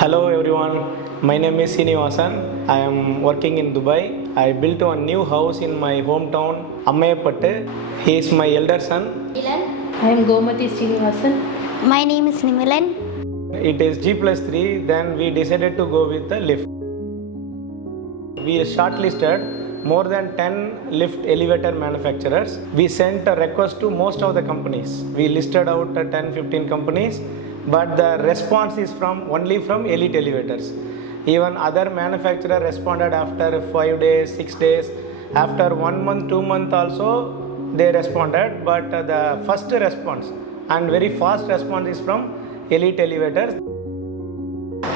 Hello everyone, my name is Srinivasan. I am working in Dubai. I built a new house in my hometown, Ammayappattu. He is my elder son. Milan. I am Gomati Srinivasan. My name is Nimilan. It is G+3, then we decided to go with the lift. We shortlisted more than 10 lift elevator manufacturers. We sent a request to most of the companies. We listed out 10-15 companies, but the response is only from Elite Elevators. Even other manufacturer responded after 5 days, 6 days. After 1 month, 2 months also they responded, but the first response and very fast response is from Elite Elevators.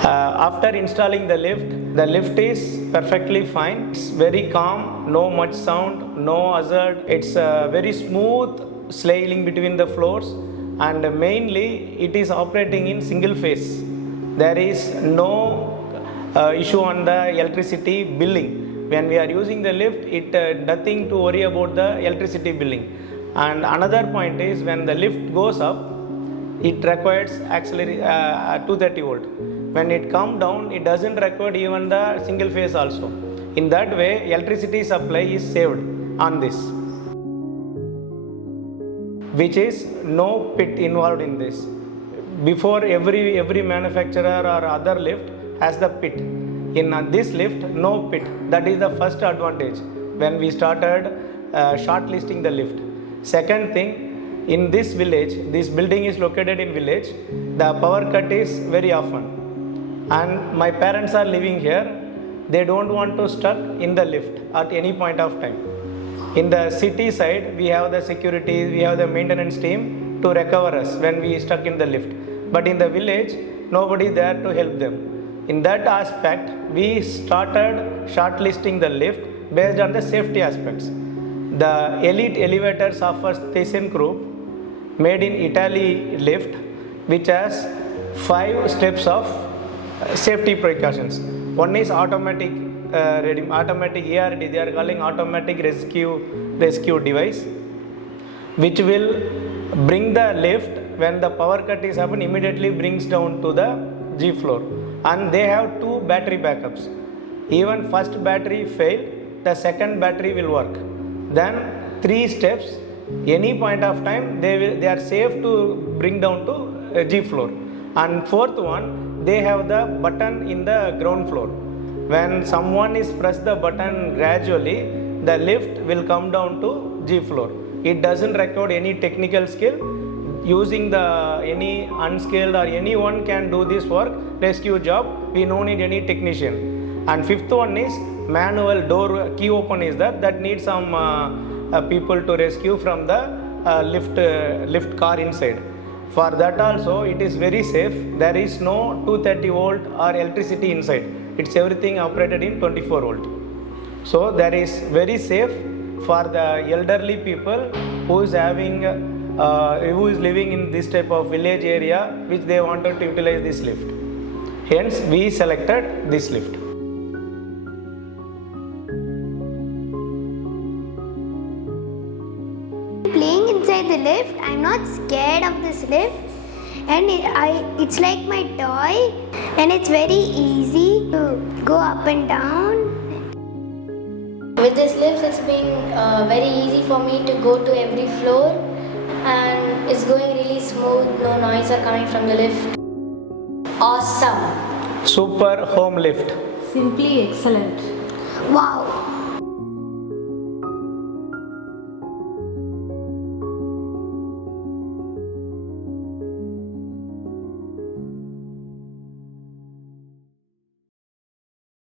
After installing the lift is perfectly fine. It's very calm, no much sound, no hazard. It's very smooth sailing between the floors, and mainly it is operating in single phase. There is no issue on the electricity billing. When we are using the lift, nothing to worry about the electricity billing. And another point is, when the lift goes up, it requires 230 volt. When it comes down, it doesn't require even the single phase also. In that way, electricity supply is saved on this, which is no pit involved in this. Before, every manufacturer or other lift has the pit. In this lift, no pit. That is the first advantage when we started shortlisting the lift. Second thing, in this village, this building is located in village, the power cut is very often. And my parents are living here. They don't want to stuck in the lift at any point of time. In the city side, we have the security, we have the maintenance team to recover us when we stuck in the lift. But in the village, nobody there to help them. In that aspect, we started shortlisting the lift based on the safety aspects. The Elite Elevators offers ThyssenKrupp made in Italy lift, which has 5 steps of safety precautions. One is automatic ARD, they are calling automatic rescue device, which will bring the lift when the power cut is happened, immediately brings down to the G floor. And they have 2 battery backups. Even first battery failed, the second battery will work. Then 3 steps, any point of time they are safe to bring down to G floor. And fourth one, they have the button in the ground floor. When someone is press the button gradually, the lift will come down to G floor. It doesn't require any technical skill. Using any unskilled or anyone can do this work, rescue job. We don't need any technician. And fifth one is manual door key open is that needs some people to rescue from the lift car inside. For that also, it is very safe. There is no 230 volt or electricity inside. It's everything operated in 24 volt. So that is very safe for the elderly people who is living in this type of village area, which they wanted to utilize this lift. Hence, we selected this lift. Playing inside the lift, I'm not scared of this lift, and it's like my toy, and it's very easy to go up and down. With this lift, it's been very easy for me to go to every floor, and it's going really smooth, no noise are coming from the lift. Awesome! Super home lift. Simply excellent. Wow!